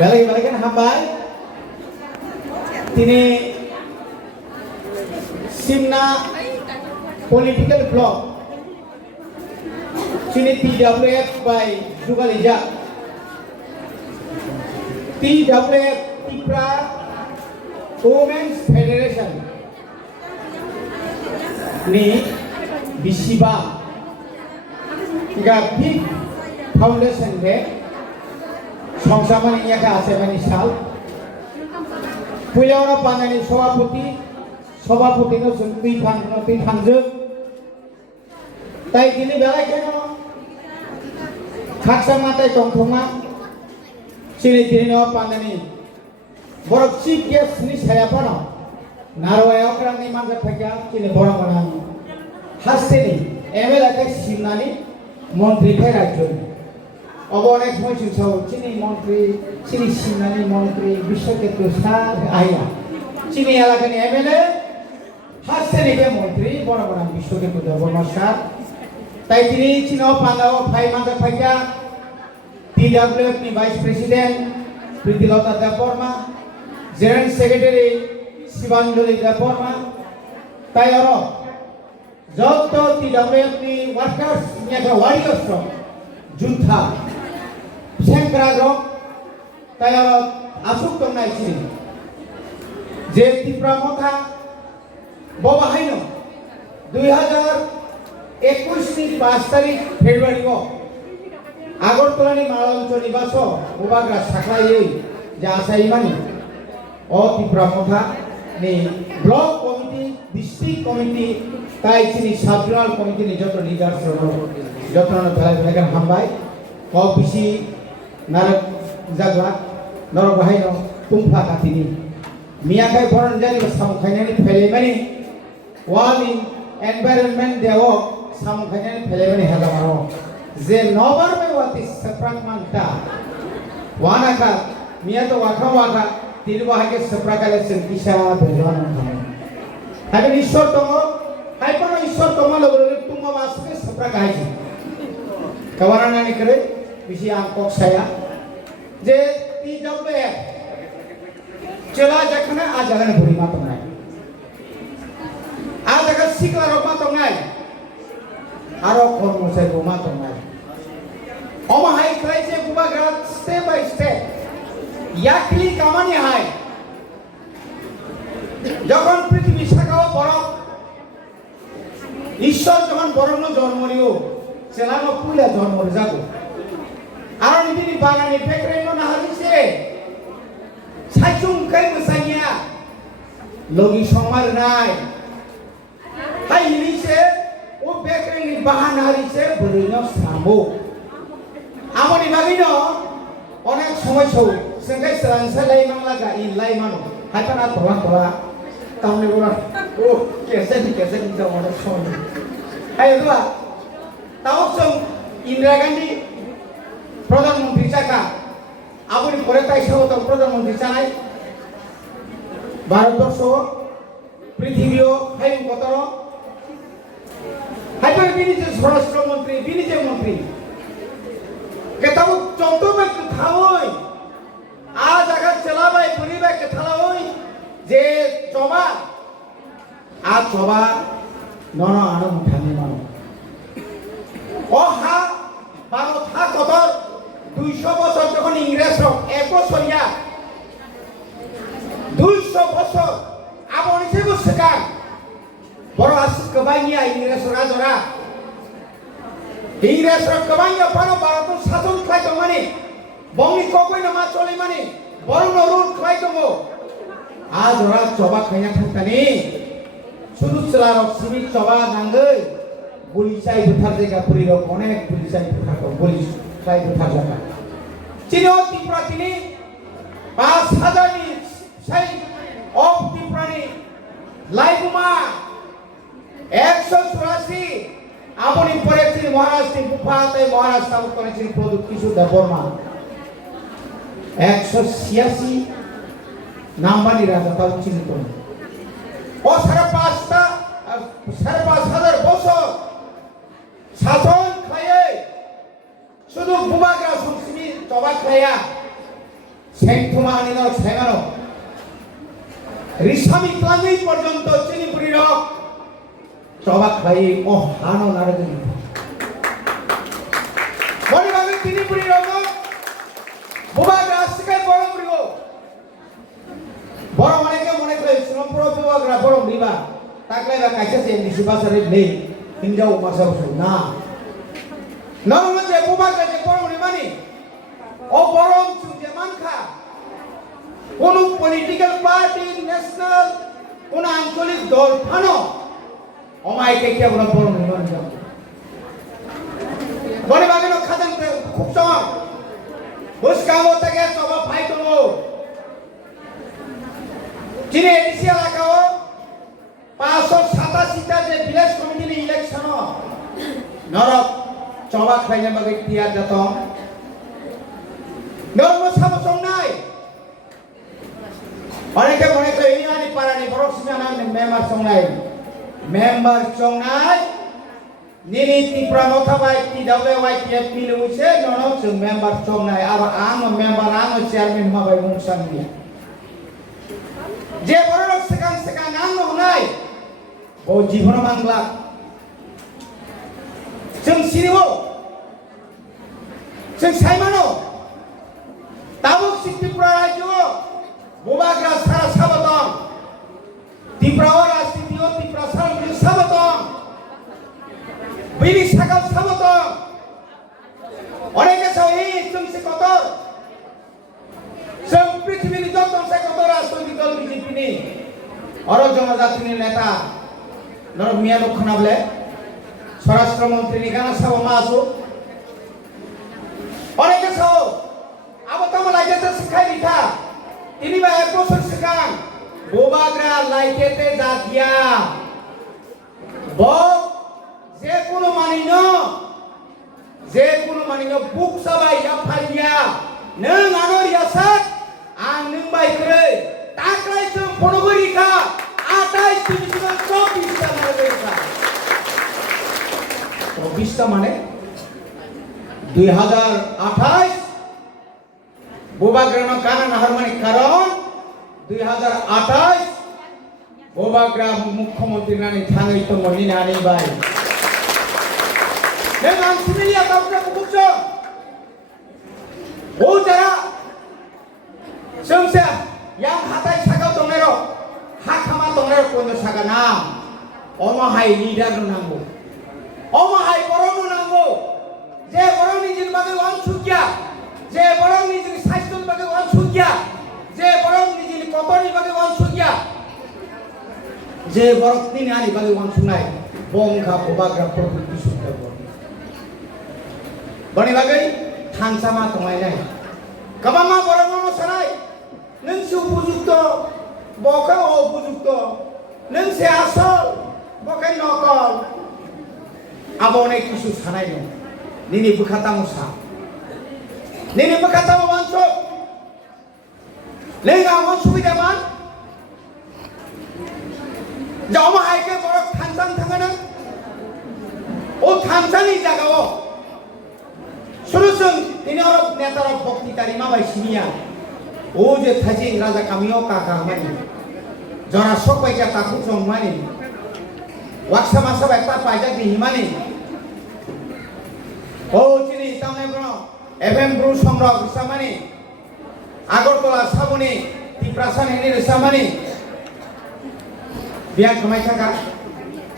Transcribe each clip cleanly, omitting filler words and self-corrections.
Balik-balik kan hambal. Tini Simna political bloc. Sini TWF by Jugalija. TWF Tipra Women's Federation. Ni Bisiba. Tiga big foundation ke. সংসামানি ইয়াকে আছে মানে সাল পুয়াওনা পানানি সভাপতি no তুই ফাংজো তাই তিনি বেলা কেন খাকসা মাথায় টংথমা সিনি তিনি পানানি বরফ chief guest ni saya pano narwaya okrani mangga phaka sini bora bana haseni emela ka simnani মন্ত্রী ফের রাজ্য অনেক সময় চিনি মন্ত্রী চিনি সিনানি মন্ত্রী বিশ্বক্ষেত্র স্যার আইয়া চিনি এলাকানি এমএলএ হাসেনিকে মন্ত্রী বড় বড় বিশ্বক্ষেত্র ধর্মমা স্যার তাই তিনি চিনো পান্দাও ফাই মাঙ্গা ফাইকা টিডব্লিউএফ নি vice president Pritilata Debbarma general secretary Shibanjali Debbarma তাই আরো যত টিডব্লিউএফ নি ওয়ার্কার্স নিয়া ওয়ারিয়র্স যোদ্ধা Sengkragro, tayo asuk tong na isin. Je Tipra Motha, babahay no. 2021 ni 5 তারিখ ফেব্রুয়ারি ko. আগরতলা ni মালঞ্চ নিবাস উবাগ্রা সাকলাই যা আসাই মানি ও Tipra Motha ni block committee district committee তাই চিনি সাবজোনাল কমিটি ni যত লিডার যত ভেলা হামবাই কপিসি narak jagla norok bahai no tumpa katini miakai foreign jani samkhaina ni phelemani wall in environment deo samkhaina ni phelemani hadamaro je nobar me wati saprak manta wanaka mia to waka tirwahake saprakale senkisa bejan khame habe ishwar tongo haipano ishwar tongo logore tunga waske saprakai kawarana ni kare bisi angkok saya যে TWF চেলা যেখানে আজ যেখানে ভরিমা তংনাই আজ যেখানে শিকলা রকমা তংনাই আরো কর্মচারী রকমা তংনাই অমাহাই খাইছে গুবাগ্রাত স্টেপ বাই স্টেপ ইয়াকলি কামানি হাই যখন পৃথিবী শাখাও বরফ ঈশ্বর যখন বরফ জন্ম নিও চেলানো পুলা জন্ম যাবো আর ini bagani pekreno na halise sajung kai musanya logi somar nai hai hilise o pekreni bahan halise bolino sambo amoni bagino onek সময় Chhau sengai selansa lai manglaga in lai mano hatana tola tamne bora o kese ni onek সময় hai dua tahu song Indira Gandhi প্রধানমন্ত্রী চাকা আপনি পরে তাই সহ প্রধানমন্ত্রী চাই ভারতবর্ষ পৃথিবীও হাই কত হাইপার বিনিজে স্বরাষ্ট্রমন্ত্রী বিনিজে মন্ত্রী কেতাও চন্দ্রবাই থাওই আজ আগা চালাবাই পরিবাই কেথালাওই যে চবা আজ চবা নন আনো মুঠানি মানো অহা ভারত হা কতর 200 বছর যখন ইংরেজ এক বছরিয়া 200 বছর আবনি সে বসকা বড় আসিস কবাইয়া ইংরেজ রাজরা ইংরেজ কবাইয়া পানো ভারত শাসন খাই তো মানে বংনি ককই না মা চলে মানে বড় নরুল খাই তো আজ ওরা চবা খাইনা থাকতানি শুধু চলা রক্সিমি চবা নাঙ্গই গুলি চাই বুথার জায়গা পুরির অনেক গুলি চাই বুথার গুলি চাই বুথার জায়গা চিনো ত্রিপুরা তিনি 5,000 নি সেই অফ ত্রিপুরানি লাইগুমা 184 আপনি পরে তিনি মহারাষ্ট্র বুফাতে মহারাষ্ট্র করেছেন প্রদুত কিছু দেববর্মা 186 নাম্বারি রাজা তাও চিহ্নিত ও 5,500 বছর শাসন খায়ে শুধু বুবাগ্রা সংস্কৃতি চবা খায়া সেন্টুমা আনিনো ছাইমানো রিসামি ক্লামি পর্যন্ত চিনিপুরি রক চবাক ভাই ও হানো নারদিন বড়ি ভাবে চিনিপুরি রক বুবাগ রাস্তায় বড় মুড়িব বড় অনেকে মনে করে শ্রমপুর বুবাগরা বড় মুড়িবা তাকলে বা কাইছে নিশি বাসারে নেই হিন্দাও মাসা না নরমাল যে বুবাগরা যে বড় মুড়িবানি ও বড় যে মানখা কোন পলিটিক্যাল পার্টি ন্যাশনাল কোন আঞ্চলিক দল ফানো অমাইকে কে বড় বড় মুড়িবানি যাও বড় বাগেনো খাদান খুব চক বুসকামো থেকে সব ফাইট হলো চীনে এডিসি এলাকাও 587টা যে ভিলেজ কমিটি ইলেকশন নরক চবাক ফাইনা বাগে টিয়া যত নরম সাবসং নাই অনেকে মনে করে ইনানি পারানি বড় সিনানা মেম্বার সংনাই নিনি ত্রিপুরা মথাবাই টি ডাব্লিউআই টি এফ পি লুইছে নরক जों মেম্বার সংনাই আর আং মেম্বার আং চেয়ারম্যান মাবাই মুংসানি যে বড় সেকান সেকান আং হনাই ও জীবন বাংলা जों सिनिबो जों साइमानो ताबुक त्रिपुरा राज्य बुबाग्रा सारा साबतन त्रिपुरा राजनीति त्रिपुरा सारा साबतन बिनि सागाव साबतन अनेके सावि जों से कतर जों पृथ्वीनि जतन से कतर राजनीतिक दल बीजेपी नि अर जनजातिनि नेता नर मिया लखनाबले স্বরাষ্ট্রমন্ত্রী গানা সাব মাসু অনেকে সাব আবতাম লাইকেতে শিখাই দিতা তিনি বা এক বছর শিখান বোবাগ্রা লাইকেতে জাতিয়া ব যে কোনো মানিনো বুক সবাই ইয়া ফাইয়া নং আনর ইয়াসাত আং নং বাই করে তাকলাই जों ফনগরিখা 28 দিন 24 টা মারেখা 24টা মানে 2028 বোবাগ্রানো কানা নাহারমানি কারণ 2028 বোবাগ্রা মুখ্যমন্ত্রী নানি থাঙ্গই তো মনি নানি ভাই নে নাম শুনিয়া কাউকে বুঝছ ও যারা जोंसे yang hatai sakau tongero hakama tongero kono saga nam omahai leader nango omahai borono nango je borong nijin bage wan chukya je borong nijin saiston bage wan chukya je borong nijin kotoni bage wan chukya je borok nini ani bage wan sunai bongkha bobagra provinsi sutta boni bagai thansama tongai nai kabama borono sanai नों से उपयुक्त बका उपयुक्त नों से आसल बका नकल आबने किसु सानाय दं निनि बखाता मुसा निनि बखाता मानसो लेगा मन सुबिदामान जामा हायके बरक थानसान थांगाना ओ थानसानि जागाव सुरुसुन तिनि अरब नेतारा बक्तितारि माबाय सिनिया ओ जे थाजी राजा कामियो काका मानि जरा सबाय का ताकु जं मानि वाक्सा मासा बायता पाइजा दि हिमानि ओ चिनि तामने ब्रो एफएम ब्रु संग्रह सामानि आगरतला साबुनि तिप्रासानि नि सामानि बिया कमाय थाका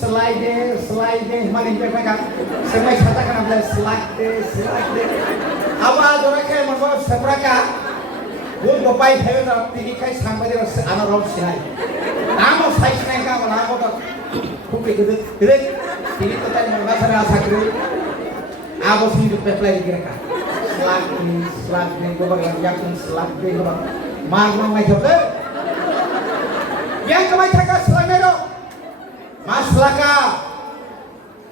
स्लाइडे मानि बेटाका सेमाय छाता kana स्लाइडे आबा जराखे मनबो सेप्राका वो गोपाई थे ना तिनी kai sampai dia anak rom sinai amo sai sinai ka mana ko to kupi gede tinik to tai mana sara sakri abo sini to peplai dikira ka slag ni go bagang yakun slag ni go mar mai jobe yang kamai thaka slag mero maslaka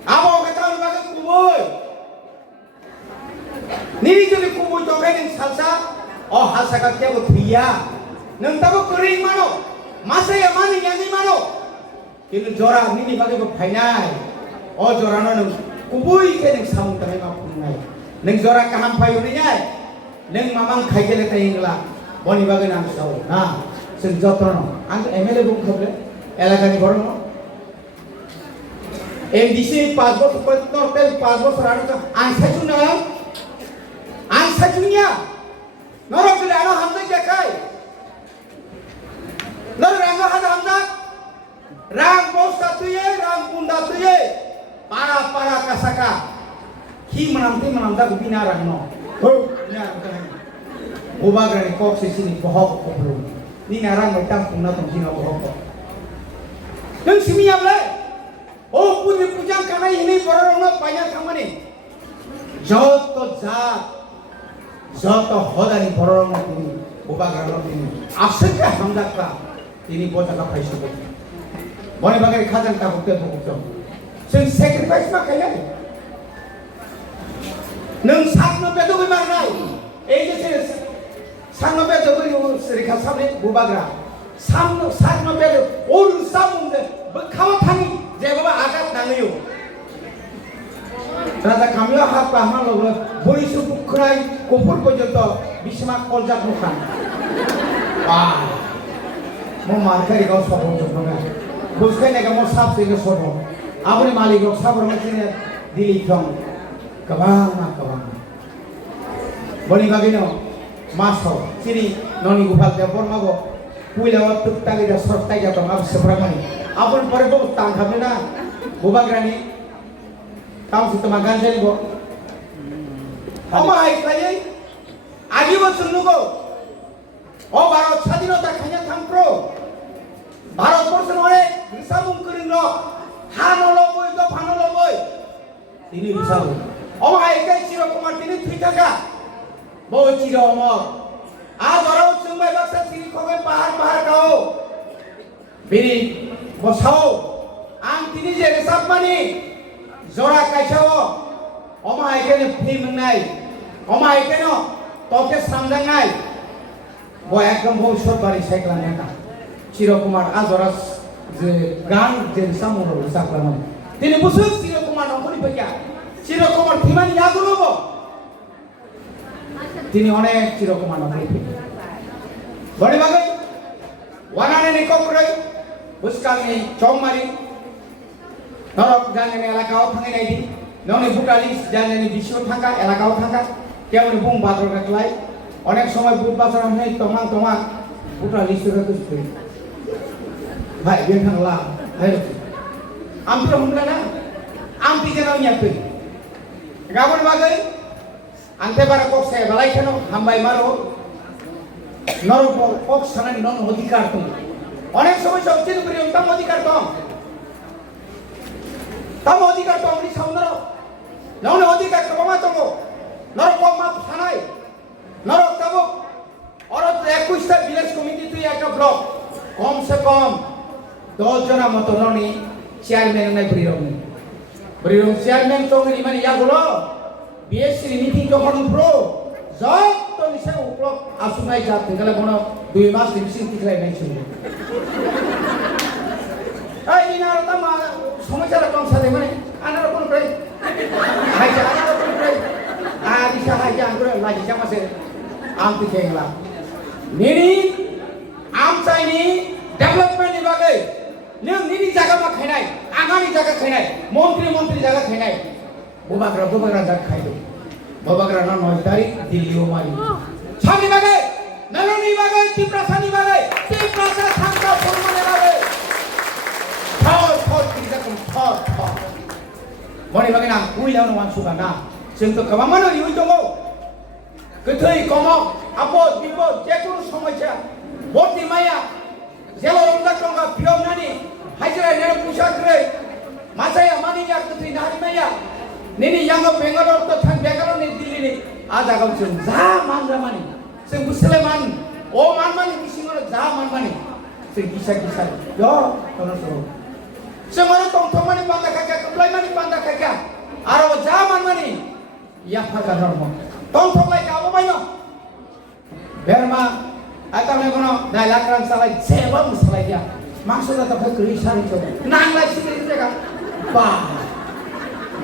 abo kata bagang kuboy nini jodi kuboy to kai ning salsa oh hasaka kya uthia nang tabo kering mano masa ya mani yani mano kinu jora nini bage ko phainai oh jora no kubui ke ning samung tamai ma phunai ning jora kaham phayo ni nyai ning mamang khai ke le tai ingla बनि बागै आं सावो ना जों जतन आं MLA बुंखाबले एलाकानि बरन MDC 5 বছর পর্যন্ত 5 বছর আগে আং সাইজু না आं साइजुनिया नरक गले आनो हामदे जाकाय नर रांगा हादा हामदा रां बस्ता तुये रां बुंदा तुये पारा पारा कासाका की मनamda गुबिना रांनो हो न्या उबाग्रानि कक सेसिनि बहक कपलु नि नारां मैतां पुंना तंजिना बहक नों सिमियाबले ओ पुनि पूजा कानाय हिनि बररंनो पाया थांमानि जत जात যত হদানি বড়রং তিনি উপাগ্রাম তিনি আশঙ্কা হামদাকা তিনি পতাকা পাইছো মনে বাগারে খাজান তা করতে তো जों স্যাক্রিফাইস মা খাইয়া नों सागनो बेदो बे मारनाय এই যে সাগনো বেদো বই রেখা সামনে উপাগ্রা সামনো সাগনো বেদো ওর সামনে খাওয়া থাকি যে বাবা আঘাত নাঙিও রাজা কামিয়া হাত পাহমা লগে বরিসু পুখরাই কপুর পর্যন্ত বিসমা কলজাত মুখান বা মো মারকারি গাও সব জন্য বুঝখাই না মো সাপ থেকে সব আপনি মালিক সাবর মাছিনে দিলি থম কবাং বনি বাগিনো মাস চিনি ননি গুফাল দে বর্মাগো পুইলাও টুকটালি দা সরতাই যা তো আব সেপ্রামানি আপন পরে তো তাং খাবে না বুবাগ্রানি তাও সুতো মাগান যাইব অমা আইখাই আগি বছর নগো ও ভারত স্বাধীনতা খাইয়া থামপ্রো ভারতবর্ষ নরে রিসাবুম করিন হানলবই তো ফানলবই তিনি রিসাবু অমা আইখাই চিরকুমার তিনি থিকাকা বহু চির অমর আজ ওরাও চুম্বাই বাক্সা তিনি খবে পাহাড় পাহাড় গাও বিনি বসাও আং তিনি যে রিসাব মানি জোড়া কাইছাও অমা এখানে ফ্রি মংনাই অমা এখানে তোকে সামজাঙ্গাই ব একদম ভবিষ্যৎ বাড়ি সাইক্লানে না চিরকুমার আজরাস যে গান যে সামুর সাকলাম তিনি বুঝু চিরকুমার নকরি পাইয়া চিরকুমার থিমানি ইয়াগুলোব তিনি অনেক চিরকুমার নকরি পাইয়া বড়ি বাগাই ওয়ানানে নিককরাই বুসকাংনি চংমারি নরক জানেন এলাকাও থাঙে নাইদি ননি ভুটালিস জানেন বিশ্ব থাকা এলাকাও থাকা কেমন বুম বাদর কাটলাই অনেক সময় বুট বাজার হয় তোমা ভুটালিস রে ভাই বিয়ে থাকলা ভাই আমি তো হুমলা না আমি যেন নিয়াতে গাবন বাগাই আনতে পারে কক সে বালাই কেন হামবাই মারো নরক কক সানানি নন অধিকার তুমি অনেক সময় সবচেয়ে করে উত্তম অধিকার কম তাম অধিকার তো আমি সামনে নন অধিকার কমা তো নরক কমা থানায় নরক তব और 21টা ভিলেজ কমিটি তুই একটা ব্লক কমসে কম 10 জন মতো ননি চেয়ারম্যান নাই বরিরম চেয়ারম্যান তো মানে ইয়াগুলো বিএসসি মিটিং যখন প্রো যত নিছে উপলক আসুনাই যাতে গেলে মনে 2 মাস মিটিং ঠিকলাই নাই ছিল এই দিনার তো সমস্যাটা কম সাথে মানে আনার কোন প্রায় হাইজা আনার কোন প্রায় আদিশা হাইজা আঙ্গুরে লাগিসা মাসে আম থেকে গেলাম নিনি আম চাইনি ডেভেলপমেন্ট বিভাগে নিনি জায়গা মা খাইনাই আগানি জায়গা খাইনাই মন্ত্রী জায়গা খাইনাই বুবাগ্রা জায়গা খাইলো বুবাগ্রা না 9 তারিখ দিল্লিও মারি ছানি বাগে নলনি বাগে ত্রিপ্রাসানি বাগে ত্রিপ্রাসা থাকা পরমানে বাগে থর কিটা কোন থর মনি বাগে না উইলানো মানসুকা না जों তো गोबांनो इउइ दङ गोथै कमक आपद बिपद जेकुनु समस्या बर्ति माया जेला रंजा टंगा बियमनानि हाजिरा नेर पुसाख्रै मासाया मानिया गोथै नारि माया नेनि यांग बेंगालर तो थां बेंगालर नि दिल्ली नि आ जागाव जों जा मानजामानि जों मुसलमान ओ मानमानि बिसिङाव जा मानमानि जों गिसा यो तनसो जों आरो तंथमानि बान्दा खाखा कप्लायमानि बान्दा खाखा आरो जा मानमानि या फाका धर्म तंथलाय गाबो बायनो बेरमा आताने कोनो दाइलाक्रां सालाय जेबो मुसालाय दिया मांसोदा तो गरि सारि तो नांलाय सिरि जागा बा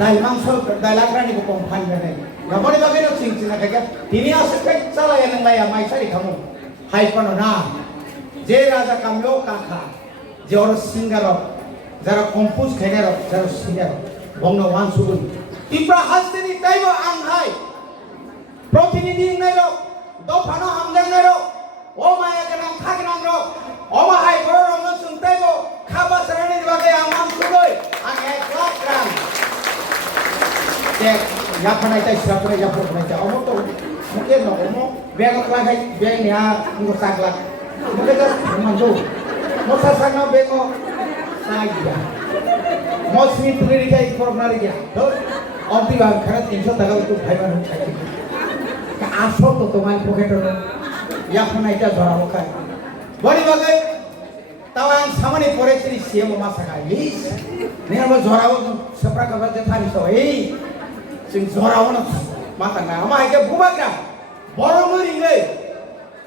दाइ मांसो दाइलाक्रानि को कम फाइन गने गबनि बागैनो चिंचिना खाखा दिनि आसके सालाय नंलाया माइसारि खामो হাইপানো না যে রাজা কামলো কাকা যে ওর সিঙ্গার যারা কম্পোজ খাইনার যারা সিঙ্গার বঙ্গ ওয়ান সুগুন ত্রিপুরা হাসতেনি তাইব আংহাই প্রতিনিধি নাইল দফানো হামজাং নাইল ও মায়া গনাং খাগনাং রক অমাহাই বড় রঙ সুনতাইব খাবা সারানি বাগে আমান সুগই আং 1 লাখ রাং tek yapanai tai sirapanai yapanai tai omo to mungkin no omo beng lagai beng ya ngo sakla mungkin kan manjo mo sasana bengo saja mo smi tuli kai kornari ya to onti bang khara 300 টাকা তো ভাই মানুষ খাইছে কা আসো তো তোমার পকেটে yapanai ta ধরাবো খাই বড়ি বাগে tawang samani pore chiri siemo masaka is ne amo ধরাবো sepra ka baje thani so ei sing ধরাবো না মাথা না আমা আইকে বুবাগরা বড় মুড়ি নেই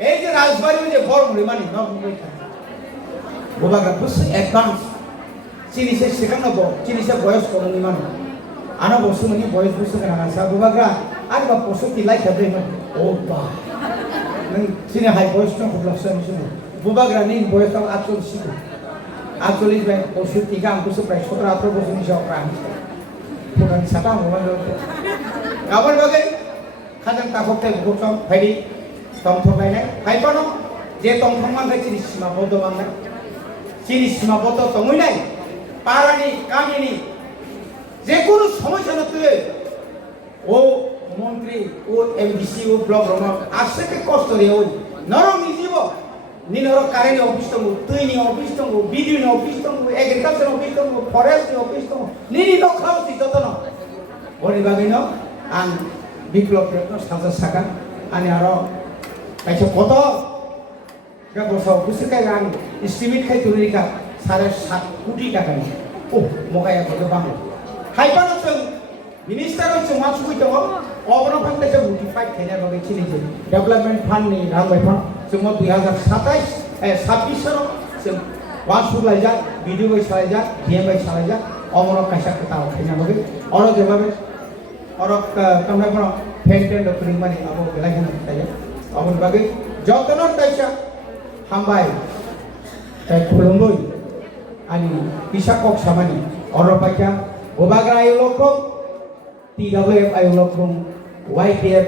এই যে রাজবাড়ি যে বড় মুড়ি মানে না মুড়ি খায় বুবাগরা বুঝ অ্যাডভান্স চিনি সে সেখানে চিনি সে বয়স কম নি মানে আনা বসু মানে বয়স বসু না সা বুবাগরা আর বা পশু কি লাই খাবে মানে ও বা নং চিনি হাই বয়স না খুব লক্ষ্য আমি শুনি বুবাগরা নি বয়স তাও 48 বাই পশু টিকা আমকুসু প্রায় 17-18 বছর নি সব প্রাণ পুরান সাটা মোবাইল গাবর বাগে খাজান তাকতে বুকম ফাইদি তমথবাইনাই ফাইপানো যে তমথমান গাই চিনি সীমা বদ্ধ বাংলা চিনি সীমা বদ্ধ তমুইনাই পারানি কামিনি যে কোনো সমস্যা নতুলে ও মন্ত্রী ও এমডিসি ও ব্লক রম আসেকে কষ্ট রে ওই নরম নিজিব নিনর কারেন্ট অফিস দङ दैनि অফিস দङ বিডিওनि অফিস দङ এগ্রিকালচার অফিস দङ ফরেস্টनि অফিস দङ নিনি নখাউসি যতন বনি বাগैनो आं বিপ্লব রত্ন সাজা সাকা आनि आरो কাইছে কত गा বসাও বুসিকাই आं एस्टिमेट खाइ तुरिका 7.5 কোটি টাকা ও মগায়া কত বাং হাইপানো जों मिनिस्टार जों मा सुगै दङ अबनो फांले जों मोटिफाइड खाइना बागै चिनि डेभलपमेंट फान्डनि रां बायफान जों 2026 सालाव जों वासु लाइजा भिडिअ बाय सालाइजा गेम बाय सालाइजा अमरो काइसा खोता खाइना बागै अरो जेबाबे अरो कमनाफोर फेन्टेन दखरि माने आबो बेलायखन थायो अमन बागै जतन ताइसा हामबाय ताइ खुलुमबै आनि बिसाकक सामानि अरो पाइका गोबाग्रा आयोलकम TWF ayolokum YTF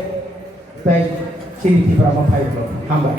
ताइ चिनि तिब्रामा फाइल हामबाय